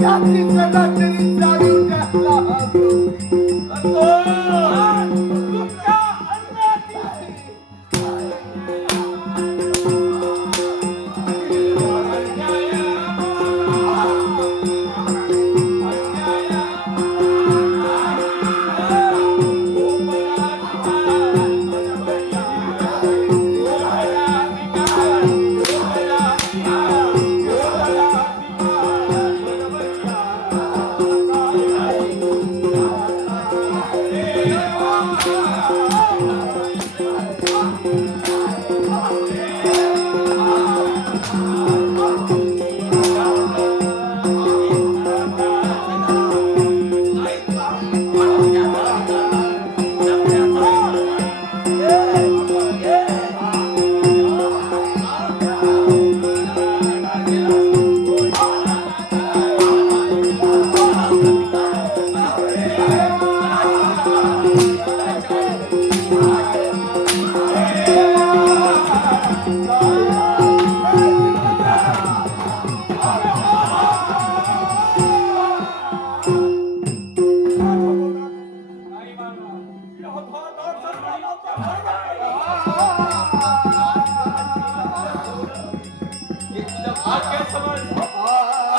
त्याची सदा तरी जाणून घ्यायला तुमच्या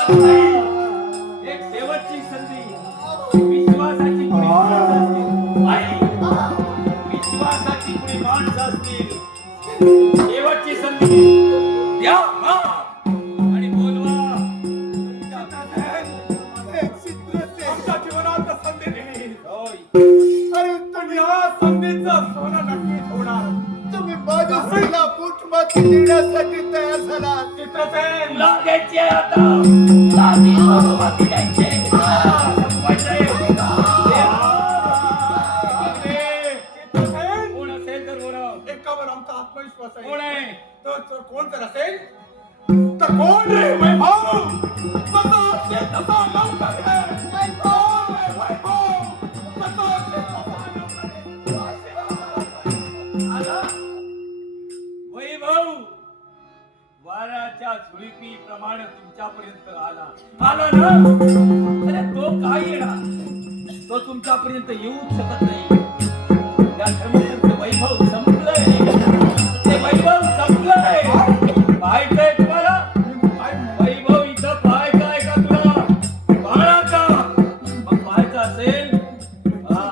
अन्नाची एक शेवटची संधी विश्वासाची विश्वासाची कुणी माणसं असतील शेवटची संधी द्या आणि बोलवा आमच्या जीवनात संधी दिली होय अरे तुम्ही या संधीचं सोनं नक्की ठेवणार तुम्ही माझ्या सैला पोटमाती देण्यासाठी तयार झाला चित्रसेन लागायची आता लादी बाबा द्यायचे कोण असेल तर बोला एकावर आमचा आत्मविश्वास कोण आहे आहे तर कोण तर असेल तर कोण रे वैभव कसं असेल तसा लवकर ये. वैभव कसं असेल तसा लवकर ये. आला वैभव वाऱ्याच्या झुळपीप्रमाणे तुमच्यापर्यंत आला ना अरे तो काय येणार तो तुमच्यापर्यंत येऊ शकत नाही त्या क्षमतेचं वैभव संपलंय ते वैभव संपलंय पाहायचंय तुम्हाला वैभव इथं पाहायचंय का तुला बाळाचा मग पाहायचं असेल हा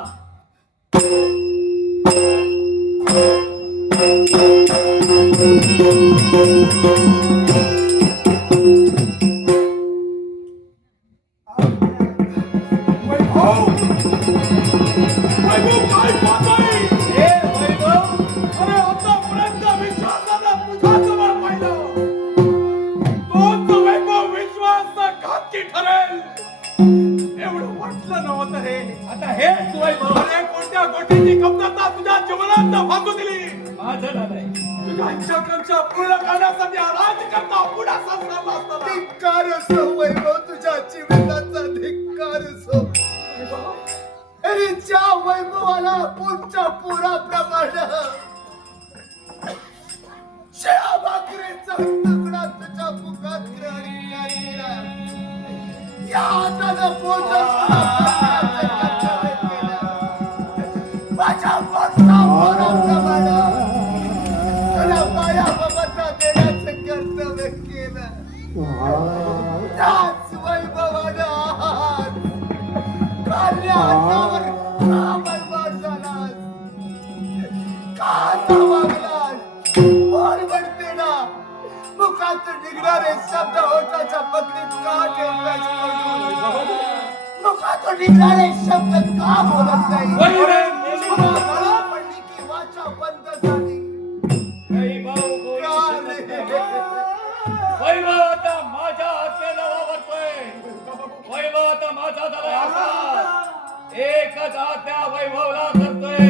वैभव काय पाहतोय हे वैभव अरे आतापर्यंत विश्वासाला तुझ्याजवळ पाहिलं तोच वैभव विश्वासघाती ठरेल एवढं वाटलं नव्हतं रे आता हेच वैभव अरे कोणत्या गोष्टीची कमतरता तुझ्या जीवनात भागू दिली माझं झालंय तुझ्या इच्छाकांक्षा पूर्ण करण्यासाठी हा राजकर्ता पुढे सरसावला असताना धिक्कार असो वैभव तुझ्या जीविताचा धिक्कार असो अरे ज्या वैभवाला पुढच्या पुराप्रमाणे शेळा भाकरीचा तुकडा तुझ्या मुखात ग्रहणीला या हातानं पोचत माझ्या पोटाप्रमाणे तुला माया बाबाचा देण्याचं कर्तव्य केलं त्याच वैभवानं आहात कार्य हातावर का बरबाद झालास का वागलास बोल म्हणते ना मुखातून निघणारे शब्द होठाच्या पकडीत का ठेवलास मुखातून निघणारे शब्द का बोलत नाही मला पडली की वाचा बंद झाली वैभव बोलू शकत नाही. वैभव आता माझ्या हाकेला वावरतोय वैभव आता माझा झालाय आता एकच हात त्या वैभवला करतोय